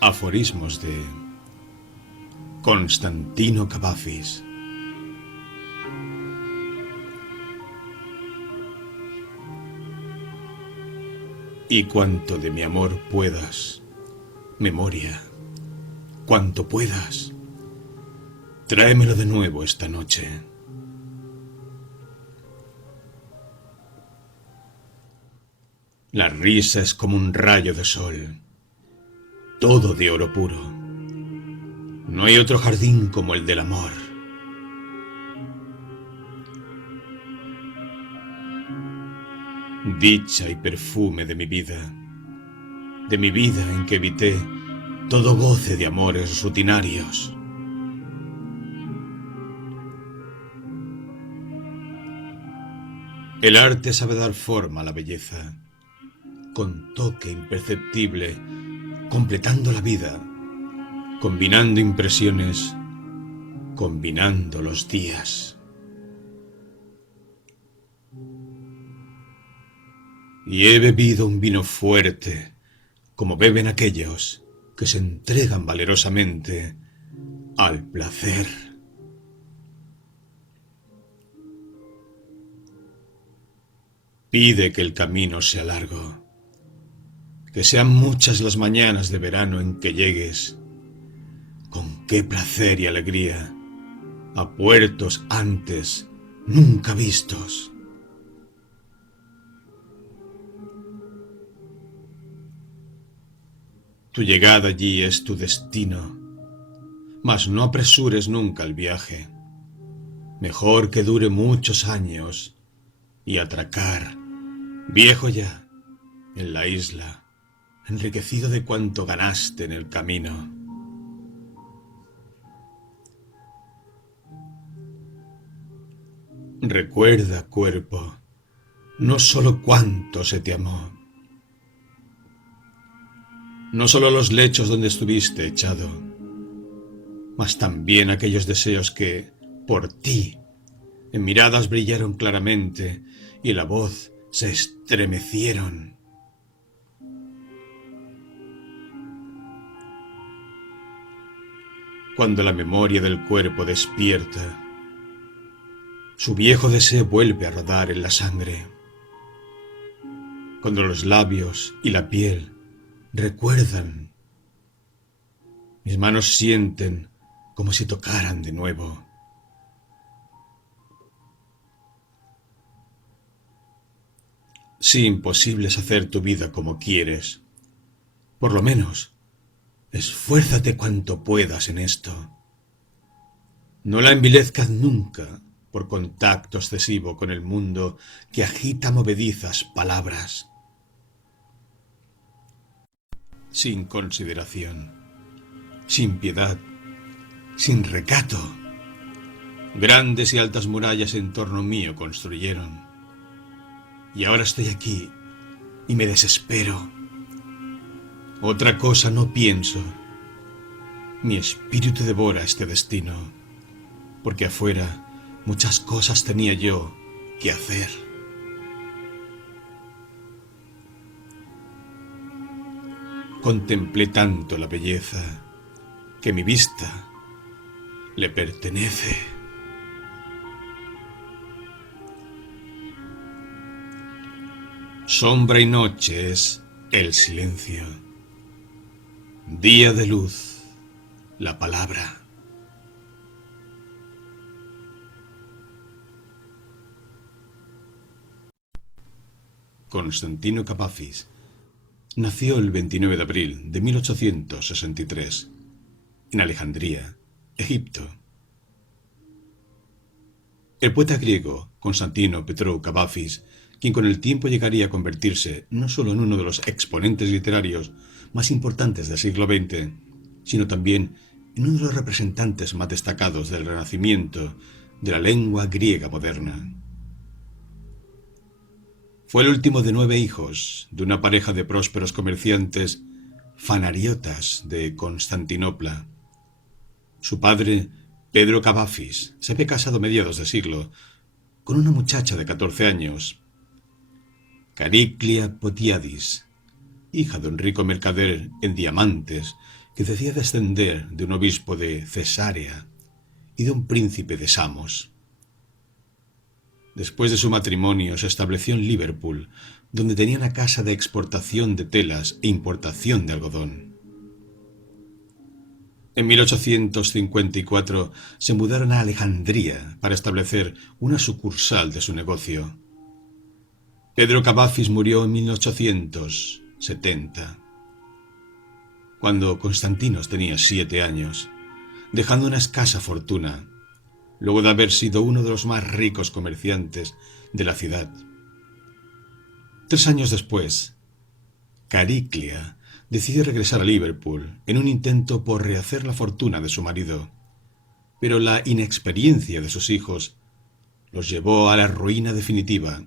Aforismos de Constantino Cavafis. Y cuanto de mi amor puedas, memoria, cuanto puedas, tráemelo de nuevo esta noche. La risa es como un rayo de sol, todo de oro puro. No hay otro jardín como el del amor. Dicha y perfume de mi vida en que evité todo goce de amores rutinarios. El arte sabe dar forma a la belleza, con toque imperceptible, completando la vida, combinando impresiones, combinando los días. Y he bebido un vino fuerte, como beben aquellos que se entregan valerosamente al placer. Pide que el camino sea largo, que sean muchas las mañanas de verano en que llegues, con qué placer y alegría, a puertos antes nunca vistos. Tu llegada allí es tu destino, mas no apresures nunca el viaje. Mejor que dure muchos años y atracar, viejo ya, en la isla, enriquecido de cuanto ganaste en el camino. Recuerda, cuerpo, no solo cuánto se te amó, no solo los lechos donde estuviste echado, mas también aquellos deseos que, por ti, en miradas brillaron claramente y la voz se estremecieron. Cuando la memoria del cuerpo despierta, su viejo deseo vuelve a rodar en la sangre. Cuando los labios y la piel recuerdan, mis manos sienten como si tocaran de nuevo. Si imposible es hacer tu vida como quieres, por lo menos esfuérzate cuanto puedas en esto. No la envilezcas nunca por contacto excesivo con el mundo que agita movedizas palabras. Sin consideración, sin piedad, sin recato, grandes y altas murallas en torno mío construyeron. Y ahora estoy aquí y me desespero. Otra cosa no pienso. Mi espíritu devora este destino, porque afuera muchas cosas tenía yo que hacer. Contemplé tanto la belleza que mi vista le pertenece. Sombra y noche es el silencio. Día de luz, la palabra. Constantino Cavafis nació el 29 de abril de 1863 en Alejandría, Egipto. El poeta griego Constantino Petrou Cavafis, quien con el tiempo llegaría a convertirse no solo en uno de los exponentes literarios más importantes del siglo XX, sino también en uno de los representantes más destacados del Renacimiento de la lengua griega moderna. Fue el último de 9 hijos de una pareja de prósperos comerciantes fanariotas de Constantinopla. Su padre, Pedro Cavafis, se había casado a mediados de siglo con una muchacha de 14 años, Cariclia Potiadis, hija de un rico mercader en diamantes que decía descender de un obispo de Cesarea y de un príncipe de Samos. Después de su matrimonio se estableció en Liverpool, donde tenía una casa de exportación de telas e importación de algodón. En 1854 se mudaron a Alejandría para establecer una sucursal de su negocio. Pedro Cavafis murió en 1870, cuando Constantinos tenía 7 años, dejando una escasa fortuna, luego de haber sido uno de los más ricos comerciantes de la ciudad. 3 años después, Cariclia decidió regresar a Liverpool en un intento por rehacer la fortuna de su marido, pero la inexperiencia de sus hijos los llevó a la ruina definitiva,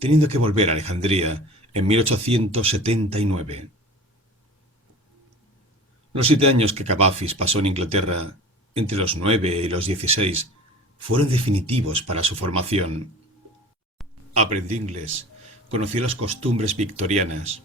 teniendo que volver a Alejandría en 1879. Los 7 años que Cavafis pasó en Inglaterra, entre los 9 y los 16, fueron definitivos para su formación. Aprendió inglés, conoció las costumbres victorianas,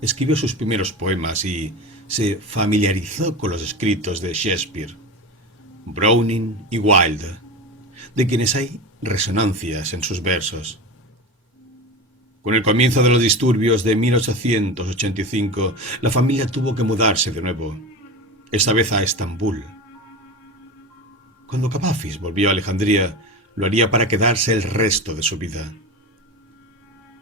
escribió sus primeros poemas y se familiarizó con los escritos de Shakespeare, Browning y Wilde, de quienes hay resonancias en sus versos. Con el comienzo de los disturbios de 1885, la familia tuvo que mudarse de nuevo, esta vez a Estambul. Cuando Cavafis volvió a Alejandría, lo haría para quedarse el resto de su vida.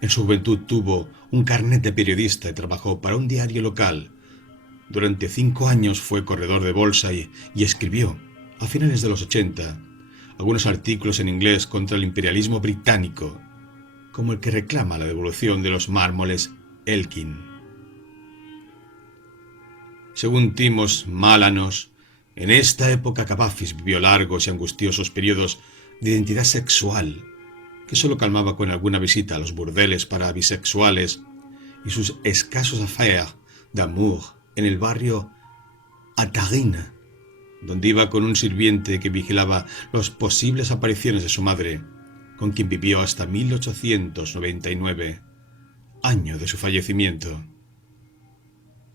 En su juventud tuvo un carnet de periodista y trabajó para un diario local. Durante 5 años fue corredor de bolsa y escribió, a finales de los 80, algunos artículos en inglés contra el imperialismo británico, como el que reclama la devolución de los mármoles Elkin. Según Timos Málanos, en esta época Cavafis vivió largos y angustiosos periodos de identidad sexual, que solo calmaba con alguna visita a los burdeles para bisexuales y sus escasos affaires d'amour en el barrio Atarin, donde iba con un sirviente que vigilaba las posibles apariciones de su madre, con quien vivió hasta 1899, año de su fallecimiento.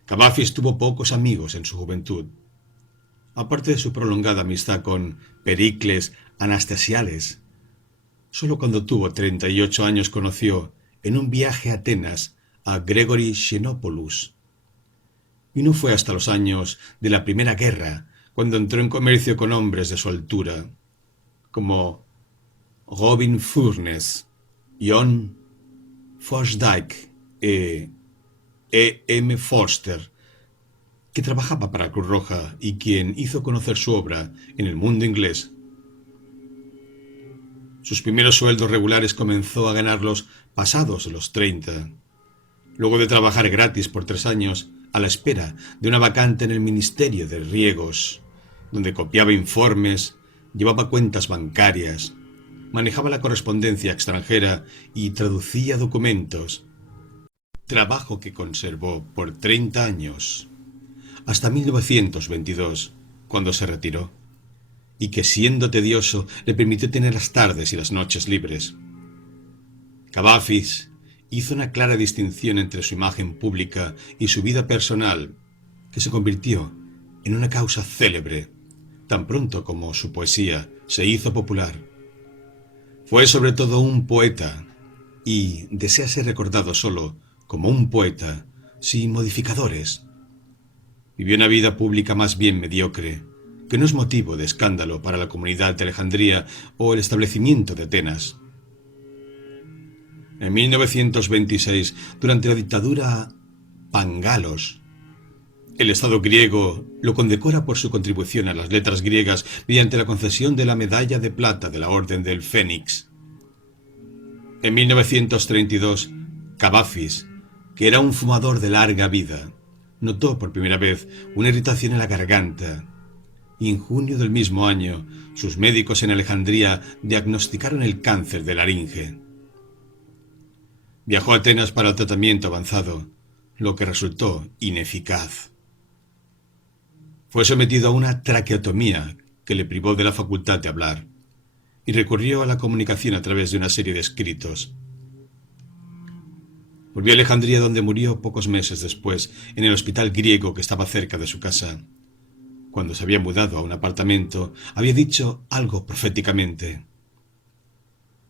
Cavafis tuvo pocos amigos en su juventud. Aparte de su prolongada amistad con Pericles Anastasiades, solo cuando tuvo 38 años conoció, en un viaje a Atenas, a Gregory Xenopoulos. Y no fue hasta los años de la Primera Guerra cuando entró en comercio con hombres de su altura, como Robin Furness, John Forsdyke e E.M. Forster, que trabajaba para la Cruz Roja y quien hizo conocer su obra en el mundo inglés. Sus primeros sueldos regulares comenzó a ganarlos pasados los 30, luego de trabajar gratis por 3 años a la espera de una vacante en el Ministerio de Riegos, donde copiaba informes, llevaba cuentas bancarias, manejaba la correspondencia extranjera y traducía documentos, trabajo que conservó por 30 años, hasta 1922, cuando se retiró, y que siendo tedioso le permitió tener las tardes y las noches libres. Cavafis hizo una clara distinción entre su imagen pública y su vida personal, que se convirtió en una causa célebre, tan pronto como su poesía se hizo popular. Fue sobre todo un poeta, y desea ser recordado solo como un poeta, sin modificadores. Vivió una vida pública más bien mediocre, que no es motivo de escándalo para la comunidad de Alejandría o el establecimiento de Atenas. En 1926, durante la dictadura Pangalos, el Estado griego lo condecora por su contribución a las letras griegas mediante la concesión de la Medalla de Plata de la Orden del Fénix. En 1932, Cavafis, que era un fumador de larga vida, notó por primera vez una irritación en la garganta, y en junio del mismo año, sus médicos en Alejandría diagnosticaron el cáncer de laringe. Viajó a Atenas para el tratamiento avanzado, lo que resultó ineficaz. Fue sometido a una traqueotomía que le privó de la facultad de hablar, y recurrió a la comunicación a través de una serie de escritos. Volvió a Alejandría, donde murió pocos meses después, en el hospital griego que estaba cerca de su casa. Cuando se había mudado a un apartamento, había dicho algo proféticamente.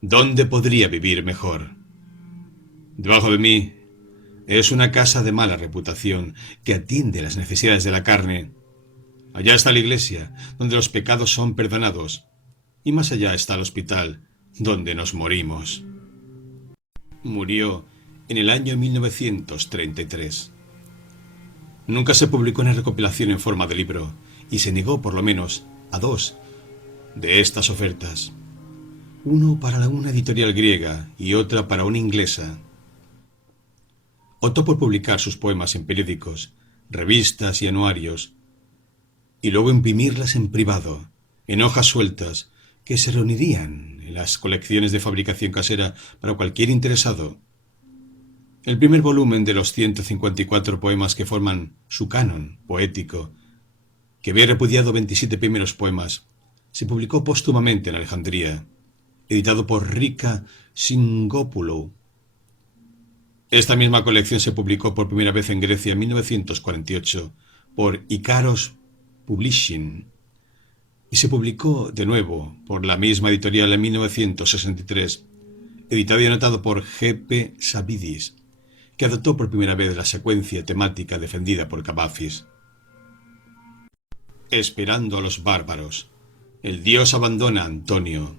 ¿Dónde podría vivir mejor? Debajo de mí es una casa de mala reputación que atiende las necesidades de la carne. Allá está la iglesia, donde los pecados son perdonados. Y más allá está el hospital, donde nos morimos. Murió en el año 1933. Nunca se publicó una recopilación en forma de libro, y se negó por lo menos a dos de estas ofertas. Uno para una editorial griega y otra para una inglesa. Optó por publicar sus poemas en periódicos, revistas y anuarios, y luego imprimirlas en privado, en hojas sueltas, que se reunirían en las colecciones de fabricación casera para cualquier interesado. El primer volumen de los 154 poemas que forman su canon poético, que había repudiado 27 primeros poemas, se publicó póstumamente en Alejandría, editado por Rika Singopoulou. Esta misma colección se publicó por primera vez en Grecia en 1948 por Ikaros Publishing y se publicó de nuevo por la misma editorial en 1963, editado y anotado por G. P. Savidis, que adoptó por primera vez la secuencia temática defendida por Kavafis. Esperando a los bárbaros, El dios abandona a Antonio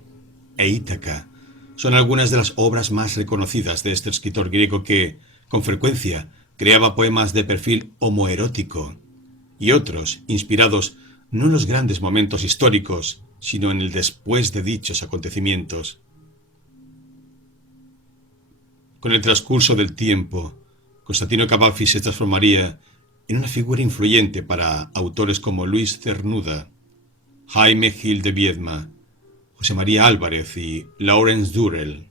e Ítaca son algunas de las obras más reconocidas de este escritor griego que, con frecuencia, creaba poemas de perfil homoerótico y otros inspirados no en los grandes momentos históricos, sino en el después de dichos acontecimientos. Con el transcurso del tiempo, Constantino Kavafis se transformaría en una figura influyente para autores como Luis Cernuda, Jaime Gil de Viedma, José María Álvarez y Lawrence Durrell.